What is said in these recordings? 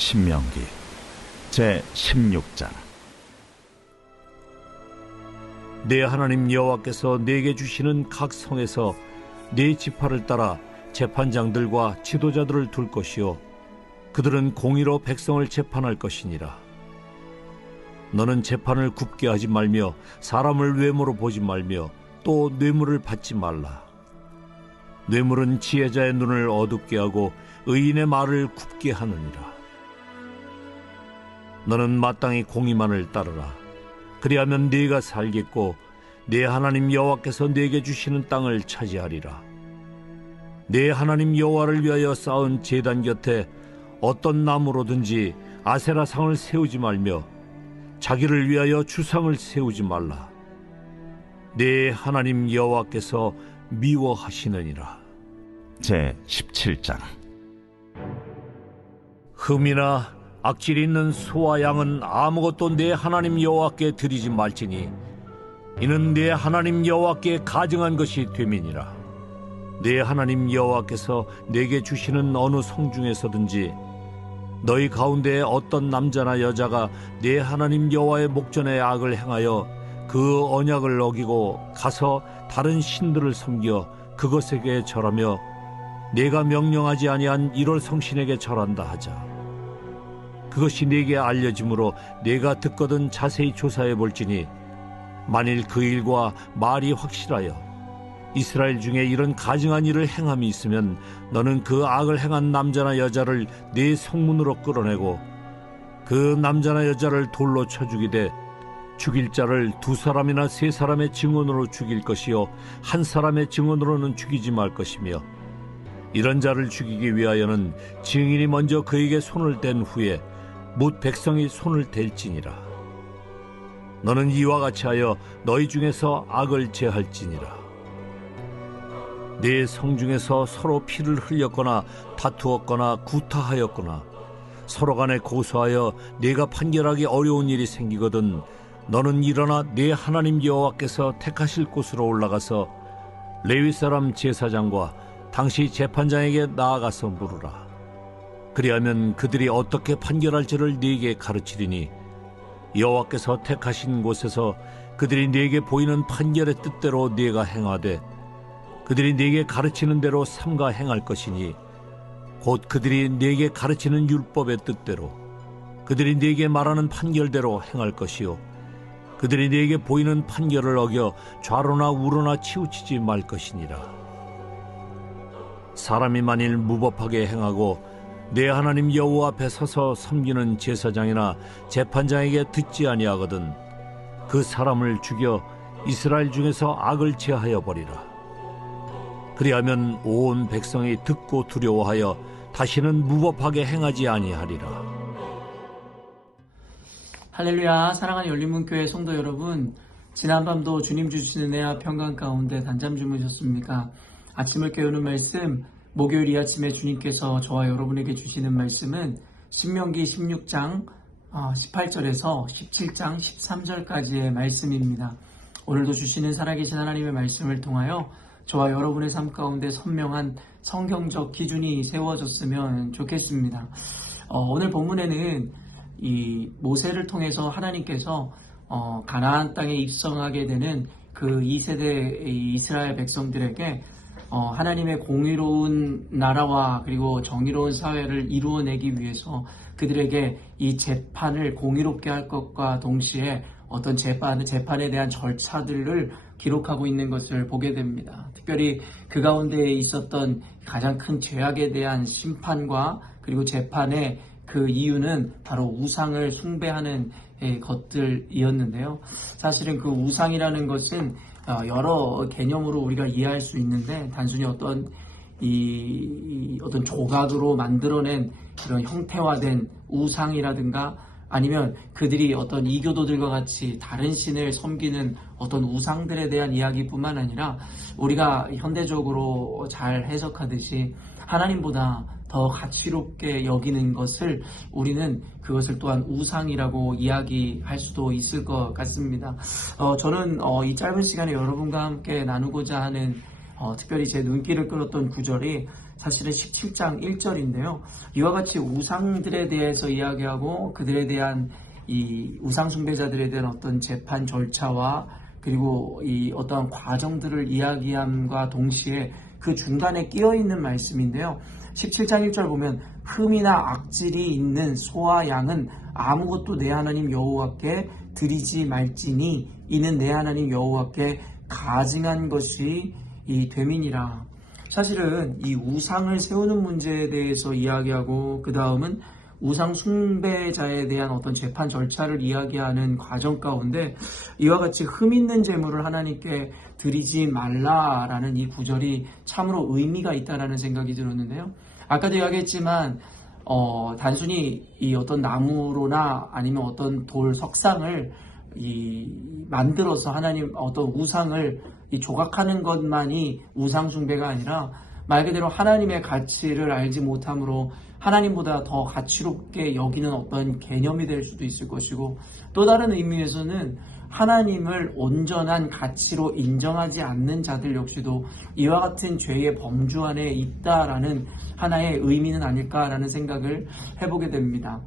신명기 제16장. 내 하나님 여호와께서 내게 주시는 각 성에서 네 지파를 따라 재판장들과 지도자들을 둘 것이요 그들은 공의로 백성을 재판할 것이니라. 너는 재판을 굽게 하지 말며 사람을 외모로 보지 말며 또 뇌물을 받지 말라. 뇌물은 지혜자의 눈을 어둡게 하고 의인의 말을 굽게 하느니라. 너는 마땅히 공의만을 따르라. 그리하면 네가 살겠고 네 하나님 여호와께서 네게 주시는 땅을 차지하리라. 네 하나님 여호와를 위하여 쌓은 제단 곁에 어떤 나무로든지 아세라상을 세우지 말며 자기를 위하여 주상을 세우지 말라. 네 하나님 여호와께서 미워하시느니라. 제17장. 흠이나 악질이 있는 소와 양은 아무것도 내 하나님 여호와께 드리지 말지니 이는 내 하나님 여호와께 가증한 것이 됨이니라. 내 하나님 여호와께서 내게 주시는 어느 성 중에서든지 너희 가운데 어떤 남자나 여자가 내 하나님 여호와의 목전에 악을 행하여 그 언약을 어기고 가서 다른 신들을 섬겨 그것에게 절하며 내가 명령하지 아니한 이럴 성신에게 절한다 하자. 그것이 네게 알려짐으로 네가 듣거든 자세히 조사해 볼지니 만일 그 일과 말이 확실하여 이스라엘 중에 이런 가증한 일을 행함이 있으면 너는 그 악을 행한 남자나 여자를 네 성문으로 끌어내고 그 남자나 여자를 돌로 쳐 죽이되 죽일 자를 2사람이나 3사람의 증언으로 죽일 것이요 한 사람의 증언으로는 죽이지 말 것이며 이런 자를 죽이기 위하여는 증인이 먼저 그에게 손을 댄 후에 뭇 백성이 손을 댈지니라. 너는 이와 같이 하여 너희 중에서 악을 제할지니라. 네 성 중에서 서로 피를 흘렸거나 다투었거나 구타하였거나 서로 간에 고소하여 네가 판결하기 어려운 일이 생기거든 너는 일어나 네 하나님 여호와께서 택하실 곳으로 올라가서 레위 사람 제사장과 당시 재판장에게 나아가서 물으라. 그리하면 그들이 어떻게 판결할지를 네게 가르치리니 여호와께서 택하신 곳에서 그들이 네게 보이는 판결의 뜻대로 네가 행하되 그들이 네게 가르치는 대로 삼가 행할 것이니 곧 그들이 네게 가르치는 율법의 뜻대로 그들이 네게 말하는 판결대로 행할 것이요 그들이 네게 보이는 판결을 어겨 좌로나 우로나 치우치지 말 것이니라. 사람이 만일 무법하게 행하고 내 하나님 여호와 앞에 서서 섬기는 제사장이나 재판장에게 듣지 아니하거든 그 사람을 죽여 이스라엘 중에서 악을 제하여 버리라. 그리하면 온 백성이 듣고 두려워하여 다시는 무법하게 행하지 아니하리라. 할렐루야. 사랑하는 열린문교회 성도 여러분, 지난밤도 주님 주시는 은혜와 평강 가운데 단잠 주무셨습니까? 아침을 깨우는 말씀, 목요일 이 아침에 주님께서 저와 여러분에게 주시는 말씀은 신명기 16장 18절에서 17장 13절까지의 말씀입니다. 오늘도 주시는 살아계신 하나님의 말씀을 통하여 저와 여러분의 삶 가운데 선명한 성경적 기준이 세워졌으면 좋겠습니다. 오늘 본문에는 이 모세를 통해서 하나님께서 가나안 땅에 입성하게 되는 그 2세대 이스라엘 백성들에게 하나님의 공의로운 나라와 그리고 정의로운 사회를 이루어내기 위해서 그들에게 이 재판을 공의롭게 할 것과 동시에 어떤 재판에 대한 절차들을 기록하고 있는 것을 보게 됩니다. 특별히 그 가운데 있었던 가장 큰 죄악에 대한 심판과 그리고 재판의 그 이유는 바로 우상을 숭배하는 것들이었는데요. 사실은 그 우상이라는 것은 여러 개념으로 우리가 이해할 수 있는데 단순히 어떤 조각으로 만들어낸 그런 형태화된 우상이라든가 아니면 그들이 어떤 이교도들과 같이 다른 신을 섬기는 어떤 우상들에 대한 이야기뿐만 아니라 우리가 현대적으로 잘 해석하듯이 하나님보다 더 가치롭게 여기는 것을 우리는 그것을 또한 우상이라고 이야기할 수도 있을 것 같습니다. 저는 이 짧은 시간에 여러분과 함께 나누고자 하는 특별히 제 눈길을 끌었던 구절이 사실은 17장 1절인데요. 이와 같이 우상들에 대해서 이야기하고 그들에 대한 이 우상 숭배자들에 대한 어떤 재판 절차와 그리고 이 어떠한 과정들을 이야기함과 동시에 그 중간에 끼어 있는 말씀인데요. 17장 1절 보면 흠이나 악질이 있는 소와 양은 아무것도 내 하나님 여호와께 드리지 말지니 이는 내 하나님 여호와께 가증한 것이 이 됨이니라. 사실은 이 우상을 세우는 문제에 대해서 이야기하고 그 다음은 우상 숭배자에 대한 어떤 재판 절차를 이야기하는 과정 가운데 이와 같이 흠 있는 제물을 하나님께 드리지 말라라는 이 구절이 참으로 의미가 있다라는 생각이 들었는데요. 아까도 이야기했지만 단순히 이 어떤 나무로나 아니면 어떤 돌 석상을 만들어서 하나님 어떤 우상을 조각하는 것만이 우상 숭배가 아니라 말 그대로 하나님의 가치를 알지 못함으로 하나님보다 더 가치롭게 여기는 어떤 개념이 될 수도 있을 것이고 또 다른 의미에서는 하나님을 온전한 가치로 인정하지 않는 자들 역시도 이와 같은 죄의 범주 안에 있다라는 하나의 의미는 아닐까라는 생각을 해보게 됩니다.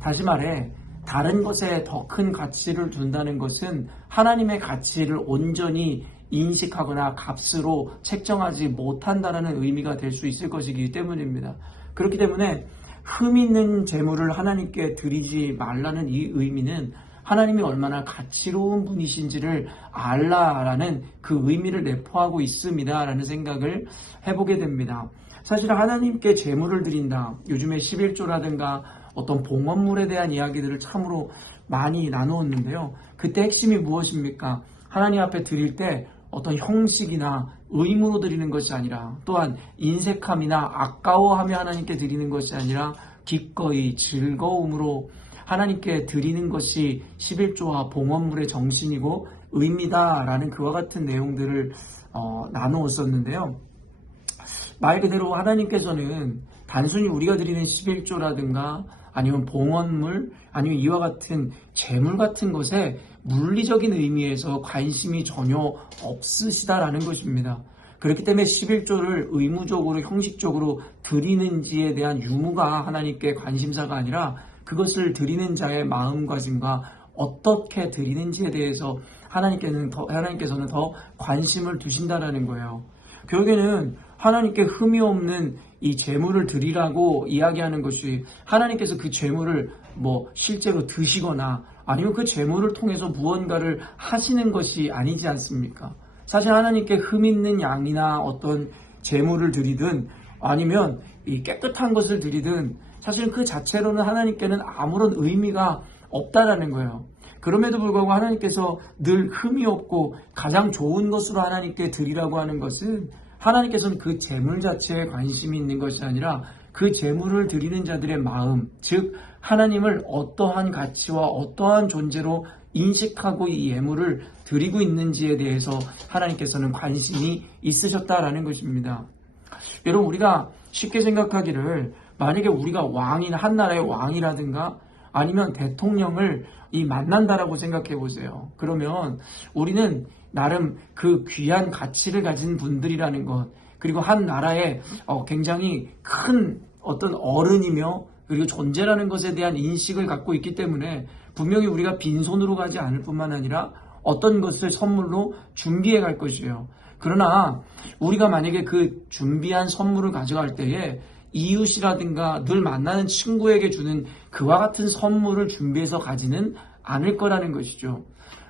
다시 말해 다른 것에 더 큰 가치를 둔다는 것은 하나님의 가치를 온전히 인식하거나 값으로 책정하지 못한다는 의미가 될 수 있을 것이기 때문입니다. 그렇기 때문에 흠 있는 재물을 하나님께 드리지 말라는 이 의미는 하나님이 얼마나 가치로운 분이신지를 알라라는 그 의미를 내포하고 있습니다라는 생각을 해보게 됩니다. 사실 하나님께 재물을 드린다. 요즘에 11조라든가 어떤 봉헌물에 대한 이야기들을 참으로 많이 나누었는데요. 그때 핵심이 무엇입니까? 하나님 앞에 드릴 때 어떤 형식이나 의무로 드리는 것이 아니라 또한 인색함이나 아까워하며 하나님께 드리는 것이 아니라 기꺼이 즐거움으로 하나님께 드리는 것이 11조와 봉헌물의 정신이고 의미다라는 그와 같은 내용들을 나누었었는데요. 말 그대로 하나님께서는 단순히 우리가 드리는 11조라든가 아니면 봉헌물 아니면 이와 같은 재물 같은 것에 물리적인 의미에서 관심이 전혀 없으시다라는 것입니다. 그렇기 때문에 11조를 의무적으로 형식적으로 드리는지에 대한 유무가 하나님께 관심사가 아니라 그것을 드리는 자의 마음가짐과 어떻게 드리는지에 대해서 하나님께서는 더 관심을 두신다라는 거예요. 결국에는 하나님께 흠이 없는 이 재물을 드리라고 이야기하는 것이 하나님께서 그 재물을 실제로 드시거나 아니면 그 재물을 통해서 무언가를 하시는 것이 아니지 않습니까? 사실 하나님께 흠 있는 양이나 어떤 재물을 드리든 아니면 이 깨끗한 것을 드리든 사실 그 자체로는 하나님께는 아무런 의미가 없다라는 거예요. 그럼에도 불구하고 하나님께서 늘 흠이 없고 가장 좋은 것으로 하나님께 드리라고 하는 것은 하나님께서는 그 재물 자체에 관심이 있는 것이 아니라 그 재물을 드리는 자들의 마음, 즉 하나님을 어떠한 가치와 어떠한 존재로 인식하고 이 예물을 드리고 있는지에 대해서 하나님께서는 관심이 있으셨다라는 것입니다. 여러분, 우리가 쉽게 생각하기를 만약에 우리가 한 나라의 왕이라든가 아니면 대통령을 만난다라고 생각해 보세요. 그러면 우리는 나름 그 귀한 가치를 가진 분들이라는 것, 그리고 한 나라의 굉장히 큰 어떤 어른이며 그리고 존재라는 것에 대한 인식을 갖고 있기 때문에 분명히 우리가 빈손으로 가지 않을 뿐만 아니라 어떤 것을 선물로 준비해 갈 것이에요. 그러나 우리가 만약에 그 준비한 선물을 가져갈 때에 이웃이라든가 늘 만나는 친구에게 주는 그와 같은 선물을 준비해서 가지는 않을 거라는 것이죠.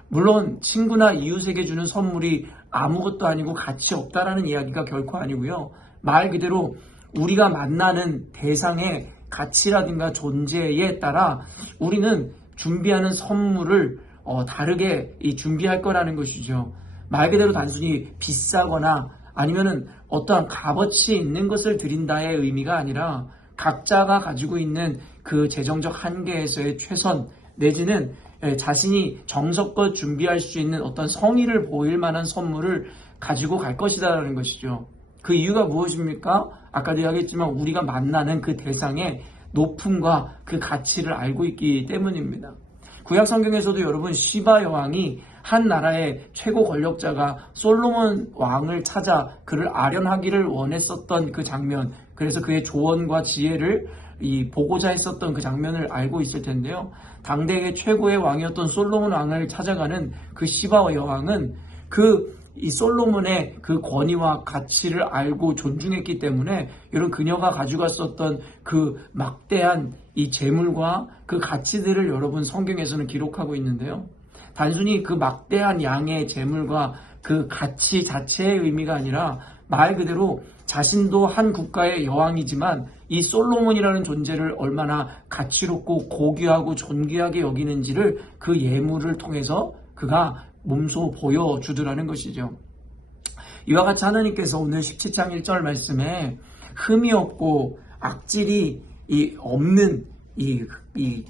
물론 친구나 이웃에게 주는 선물이 아무것도 아니고 가치 없다라는 이야기가 결코 아니고요. 말 그대로 우리가 만나는 대상의 가치라든가 존재에 따라 우리는 준비하는 선물을 다르게 준비할 거라는 것이죠. 말 그대로 단순히 비싸거나 아니면은 어떠한 값어치 있는 것을 드린다의 의미가 아니라 각자가 가지고 있는 그 재정적 한계에서의 최선 내지는 자신이 정성껏 준비할 수 있는 어떤 성의를 보일 만한 선물을 가지고 갈 것이다라는 것이죠. 그 이유가 무엇입니까? 아까도 이야기했지만 우리가 만나는 그 대상의 높음과 그 가치를 알고 있기 때문입니다. 구약 성경에서도 여러분 시바 여왕이 한 나라의 최고 권력자가 솔로몬 왕을 찾아 그를 아련하기를 원했었던 그 장면, 그래서 그의 조언과 지혜를 보고자 했었던 그 장면을 알고 있을 텐데요. 당대의 최고의 왕이었던 솔로몬 왕을 찾아가는 그 시바 여왕은 이 솔로몬의 그 권위와 가치를 알고 존중했기 때문에 여러분 그녀가 가지고 갔었던 그 막대한 이 재물과 그 가치들을 여러분 성경에서는 기록하고 있는데요. 단순히 그 막대한 양의 재물과 그 가치 자체의 의미가 아니라 말 그대로 자신도 한 국가의 여왕이지만 이 솔로몬이라는 존재를 얼마나 가치롭고 고귀하고 존귀하게 여기는지를 그 예물을 통해서 그가 몸소 보여주더라는 것이죠. 이와 같이 하나님께서 오늘 17장 1절 말씀에 흠이 없고 악질이 없는 이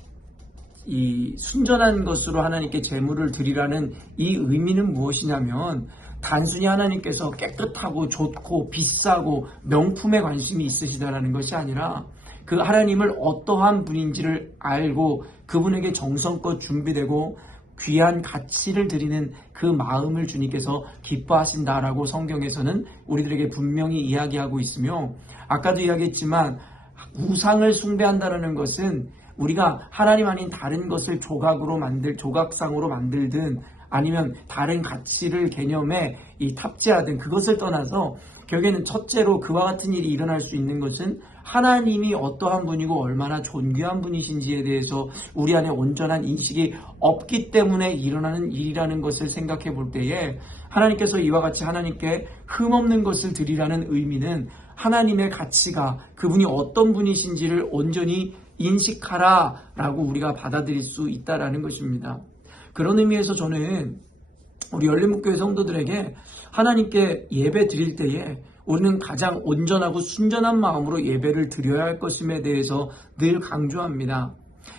순전한 것으로 하나님께 제물을 드리라는 이 의미는 무엇이냐면 단순히 하나님께서 깨끗하고 좋고 비싸고 명품에 관심이 있으시다라는 것이 아니라 그 하나님을 어떠한 분인지를 알고 그분에게 정성껏 준비되고 귀한 가치를 드리는 그 마음을 주님께서 기뻐하신다라고 성경에서는 우리들에게 분명히 이야기하고 있으며, 아까도 이야기했지만 우상을 숭배한다라는 것은 우리가 하나님 아닌 다른 것을 조각상으로 만들든 아니면 다른 가치를 개념에 탑재하든 그것을 떠나서 결국에는 첫째로 그와 같은 일이 일어날 수 있는 것은 하나님이 어떠한 분이고 얼마나 존귀한 분이신지에 대해서 우리 안에 온전한 인식이 없기 때문에 일어나는 일이라는 것을 생각해 볼 때에 하나님께서 이와 같이 하나님께 흠없는 것을 드리라는 의미는 하나님의 가치가 그분이 어떤 분이신지를 온전히 인식하라라고 우리가 받아들일 수 있다라는 것입니다. 그런 의미에서 저는 우리 열린목교회 성도들에게 하나님께 예배 드릴 때에 우리는 가장 온전하고 순전한 마음으로 예배를 드려야 할 것임에 대해서 늘 강조합니다.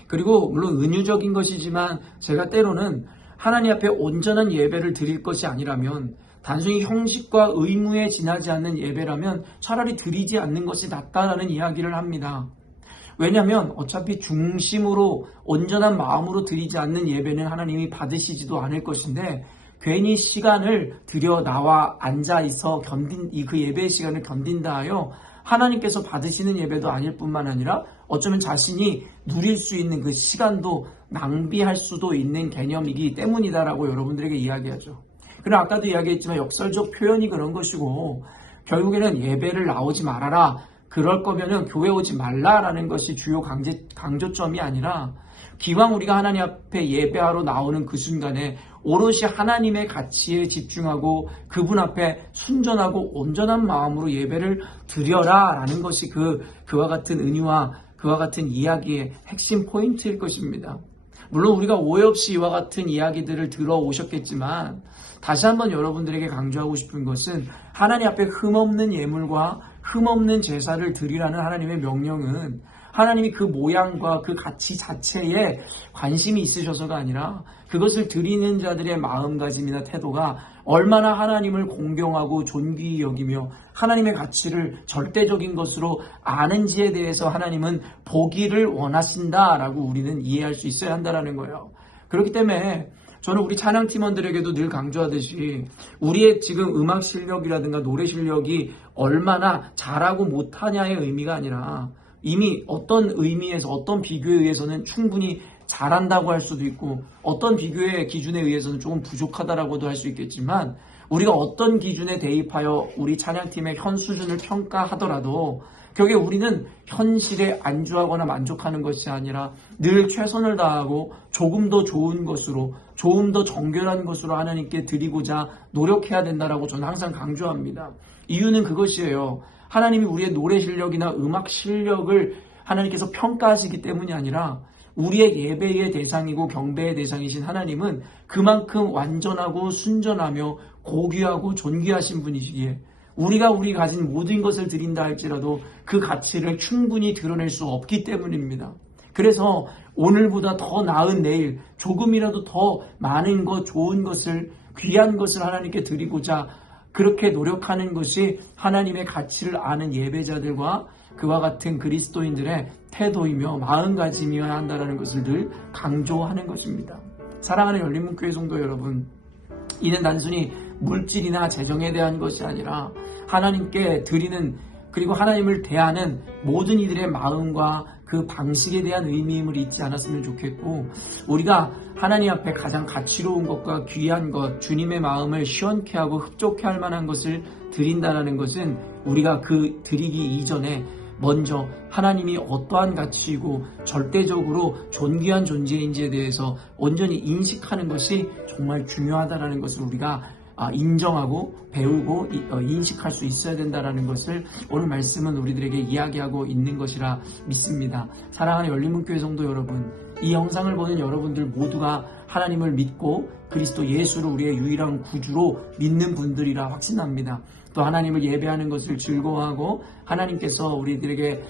그리고 물론 은유적인 것이지만 제가 때로는 하나님 앞에 온전한 예배를 드릴 것이 아니라면 단순히 형식과 의무에 지나지 않는 예배라면 차라리 드리지 않는 것이 낫다라는 이야기를 합니다. 왜냐하면 어차피 중심으로 온전한 마음으로 드리지 않는 예배는 하나님이 받으시지도 않을 것인데 괜히 시간을 들여 나와 앉아있어 그 예배의 시간을 견딘다 하여 하나님께서 받으시는 예배도 아닐 뿐만 아니라 어쩌면 자신이 누릴 수 있는 그 시간도 낭비할 수도 있는 개념이기 때문이다라고 여러분들에게 이야기하죠. 그리고 아까도 이야기했지만 역설적 표현이 그런 것이고 결국에는 예배를 나오지 말아라, 그럴 거면은 교회 오지 말라라는 것이 주요 강조점이 아니라 기왕 우리가 하나님 앞에 예배하러 나오는 그 순간에 오롯이 하나님의 가치에 집중하고 그분 앞에 순전하고 온전한 마음으로 예배를 드려라라는 것이 그와 같은 은유와 그와 같은 이야기의 핵심 포인트일 것입니다. 물론 우리가 오해 없이 이와 같은 이야기들을 들어오셨겠지만 다시 한번 여러분들에게 강조하고 싶은 것은 하나님 앞에 흠없는 예물과 흠없는 제사를 드리라는 하나님의 명령은 하나님이 그 모양과 그 가치 자체에 관심이 있으셔서가 아니라 그것을 드리는 자들의 마음가짐이나 태도가 얼마나 하나님을 공경하고 존귀히 여기며 하나님의 가치를 절대적인 것으로 아는지에 대해서 하나님은 보기를 원하신다라고 우리는 이해할 수 있어야 한다는 거예요. 그렇기 때문에 저는 우리 찬양팀원들에게도 늘 강조하듯이 우리의 지금 음악 실력이라든가 노래 실력이 얼마나 잘하고 못하냐의 의미가 아니라 이미 어떤 의미에서 어떤 비교에 의해서는 충분히 잘한다고 할 수도 있고 어떤 비교의 기준에 의해서는 조금 부족하다라고도 할 수 있겠지만 우리가 어떤 기준에 대입하여 우리 찬양팀의 현 수준을 평가하더라도 결국에 우리는 현실에 안주하거나 만족하는 것이 아니라 늘 최선을 다하고 조금 더 좋은 것으로 조금 더 정결한 것으로 하나님께 드리고자 노력해야 된다라고 저는 항상 강조합니다. 이유는 그것이에요. 하나님이 우리의 노래 실력이나 음악 실력을 하나님께서 평가하시기 때문이 아니라 우리의 예배의 대상이고 경배의 대상이신 하나님은 그만큼 완전하고 순전하며 고귀하고 존귀하신 분이시기에 우리가 가진 모든 것을 드린다 할지라도 그 가치를 충분히 드러낼 수 없기 때문입니다. 그래서 오늘보다 더 나은 내일 조금이라도 더 많은 것, 좋은 것을, 귀한 것을 하나님께 드리고자 그렇게 노력하는 것이 하나님의 가치를 아는 예배자들과 그와 같은 그리스도인들의 태도이며 마음가짐이어야 한다는 것을 늘 강조하는 것입니다. 사랑하는 열린문교회 성도 여러분, 이는 단순히 물질이나 재정에 대한 것이 아니라 하나님께 드리는 그리고 하나님을 대하는 모든 이들의 마음과 그 방식에 대한 의미임을 잊지 않았으면 좋겠고, 우리가 하나님 앞에 가장 가치로운 것과 귀한 것, 주님의 마음을 시원케 하고 흡족해 할 만한 것을 드린다는 것은 우리가 그 드리기 이전에 먼저 하나님이 어떠한 가치이고 절대적으로 존귀한 존재인지에 대해서 온전히 인식하는 것이 정말 중요하다는 것을 우리가 인정하고 배우고 인식할 수 있어야 된다는 것을 오늘 말씀은 우리들에게 이야기하고 있는 것이라 믿습니다. 사랑하는 열린문교회 성도 여러분, 이 영상을 보는 여러분들 모두가 하나님을 믿고 그리스도 예수를 우리의 유일한 구주로 믿는 분들이라 확신합니다. 또 하나님을 예배하는 것을 즐거워하고 하나님께서 우리들에게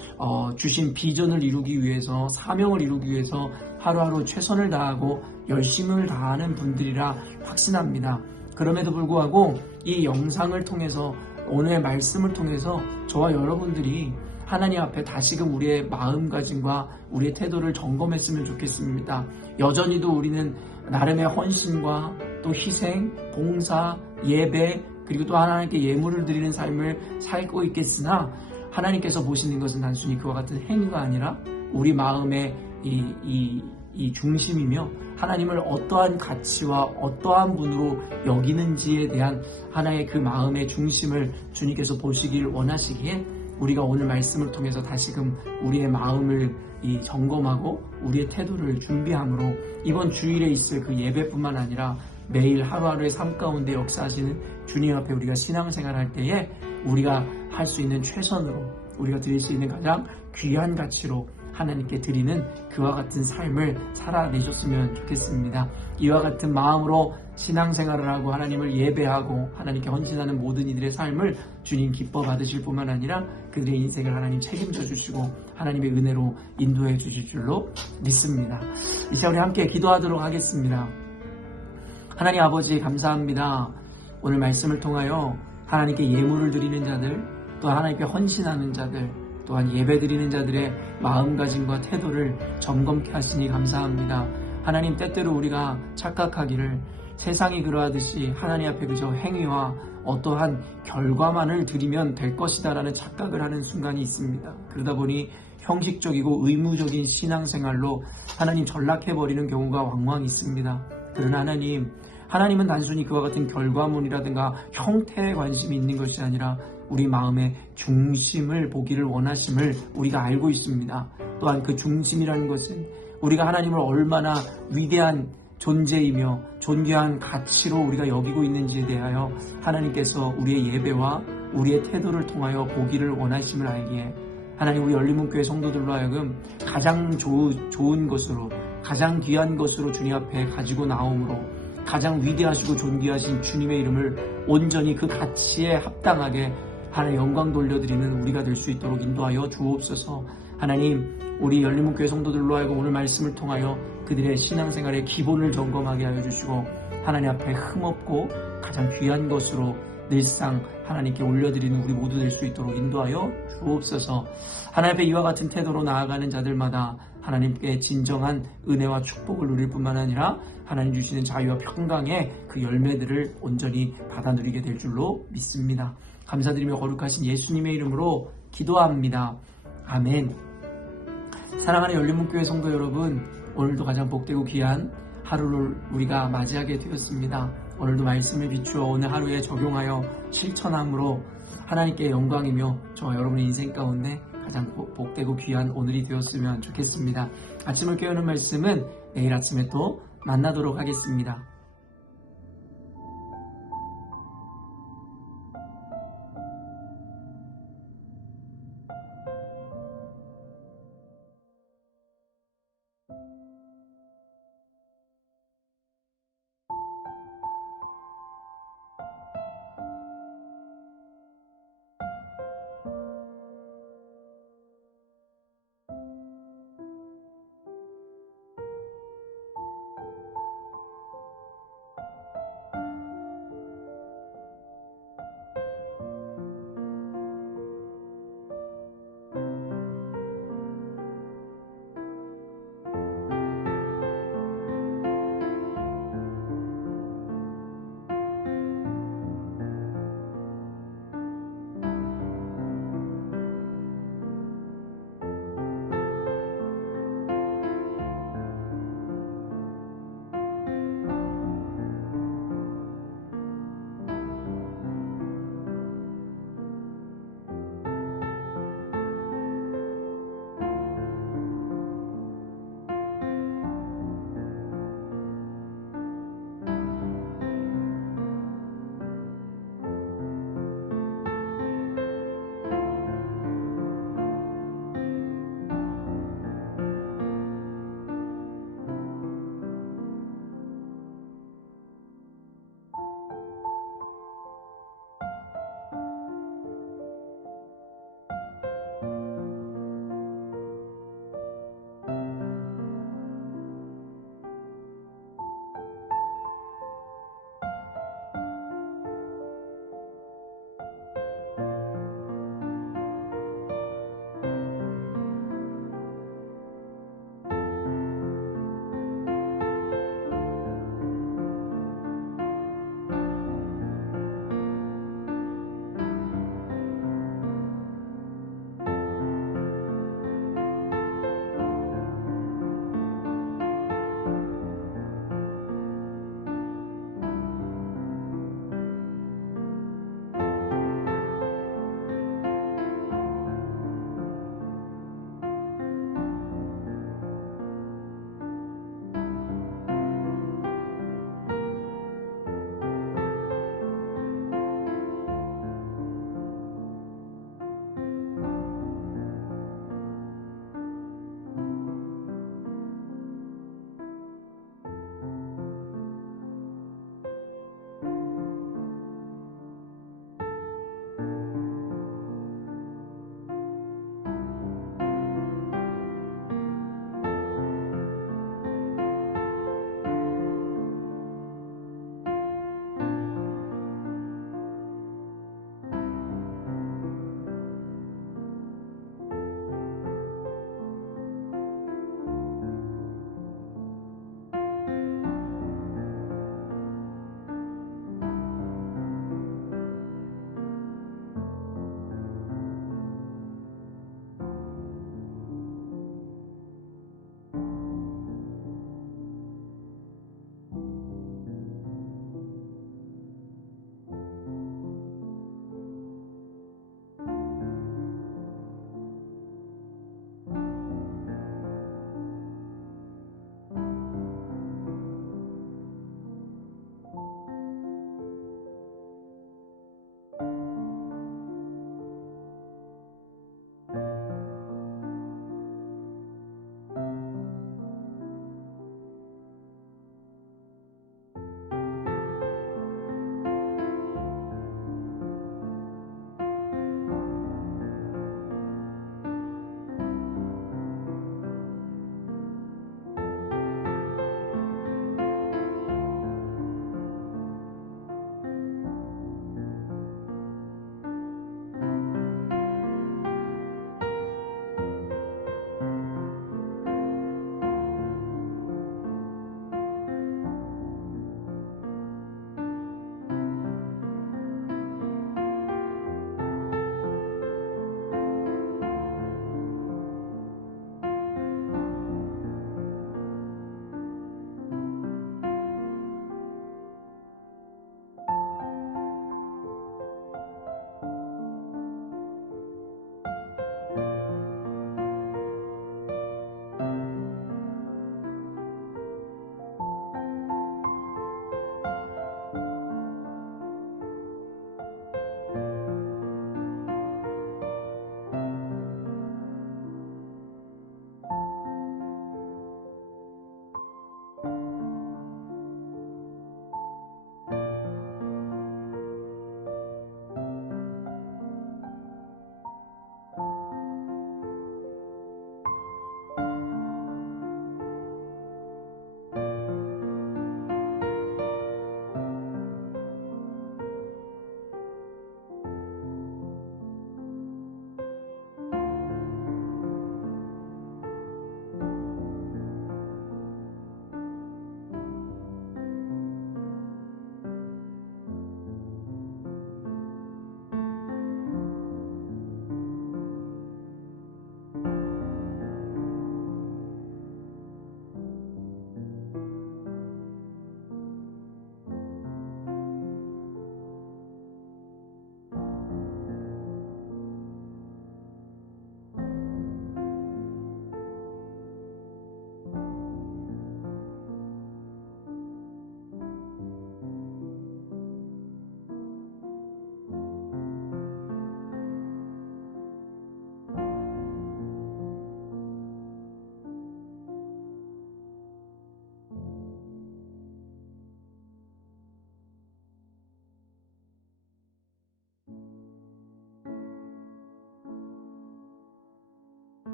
주신 비전을 이루기 위해서, 사명을 이루기 위해서 하루하루 최선을 다하고 열심을 다하는 분들이라 확신합니다. 그럼에도 불구하고 이 영상을 통해서, 오늘의 말씀을 통해서 저와 여러분들이 하나님 앞에 다시금 우리의 마음가짐과 우리의 태도를 점검했으면 좋겠습니다. 여전히도 우리는 나름의 헌신과 또 희생, 봉사, 예배, 그리고 또 하나님께 예물을 드리는 삶을 살고 있겠으나, 하나님께서 보시는 것은 단순히 그와 같은 행위가 아니라 우리 마음의 이 중심이며 하나님을 어떠한 가치와 어떠한 분으로 여기는지에 대한 하나의 그 마음의 중심을 주님께서 보시길 원하시기에, 우리가 오늘 말씀을 통해서 다시금 우리의 마음을 점검하고 우리의 태도를 준비함으로 이번 주일에 있을 그 예배뿐만 아니라 매일 하루하루의 삶 가운데 역사하시는 주님 앞에 우리가 신앙생활할 때에 우리가 할 수 있는 최선으로, 우리가 드릴 수 있는 가장 귀한 가치로 하나님께 드리는 그와 같은 삶을 살아내셨으면 좋겠습니다. 이와 같은 마음으로 신앙생활을 하고 하나님을 예배하고 하나님께 헌신하는 모든 이들의 삶을 주님 기뻐 받으실 뿐만 아니라 그들의 인생을 하나님 책임져 주시고 하나님의 은혜로 인도해 주실 줄로 믿습니다. 이제 우리 함께 기도하도록 하겠습니다. 하나님 아버지, 감사합니다. 오늘 말씀을 통하여 하나님께 예물을 드리는 자들, 또 하나님께 헌신하는 자들, 또한 예배드리는 자들의 마음가짐과 태도를 점검케 하시니 감사합니다. 하나님, 때때로 우리가 착각하기를 세상이 그러하듯이 하나님 앞에 그저 행위와 어떠한 결과만을 드리면 될 것이다 라는 착각을 하는 순간이 있습니다. 그러다 보니 형식적이고 의무적인 신앙생활로 하나님 전락해버리는 경우가 왕왕 있습니다. 그러나 하나님은 단순히 그와 같은 결과물이라든가 형태에 관심이 있는 것이 아니라 우리 마음의 중심을 보기를 원하심을 우리가 알고 있습니다. 또한 그 중심이라는 것은 우리가 하나님을 얼마나 위대한 존재이며 존귀한 가치로 우리가 여기고 있는지에 대하여 하나님께서 우리의 예배와 우리의 태도를 통하여 보기를 원하심을 알기에, 하나님, 우리 열린문교회 성도들로 하여금 가장 좋은 것으로, 가장 귀한 것으로 주님 앞에 가지고 나옴으로 가장 위대하시고 존귀하신 주님의 이름을 온전히 그 가치에 합당하게 하나님 영광 돌려드리는 우리가 될 수 있도록 인도하여 주옵소서. 하나님, 우리 열린문교회 성도들로 하여금 오늘 말씀을 통하여 그들의 신앙생활의 기본을 점검하게 하여 주시고 하나님 앞에 흠없고 가장 귀한 것으로 늘상 하나님께 올려드리는 우리 모두 될 수 있도록 인도하여 주옵소서. 하나님 앞에 이와 같은 태도로 나아가는 자들마다 하나님께 진정한 은혜와 축복을 누릴 뿐만 아니라 하나님 주시는 자유와 평강의 그 열매들을 온전히 받아 누리게 될 줄로 믿습니다. 감사드리며 거룩하신 예수님의 이름으로 기도합니다. 아멘. 사랑하는 열린문교회 성도 여러분, 오늘도 가장 복되고 귀한 하루를 우리가 맞이하게 되었습니다. 오늘도 말씀을 비추어 오늘 하루에 적용하여 실천함으로 하나님께 영광이며 저와 여러분의 인생 가운데 가장 복되고 귀한 오늘이 되었으면 좋겠습니다. 아침을 깨우는 말씀은 내일 아침에 또 만나도록 하겠습니다.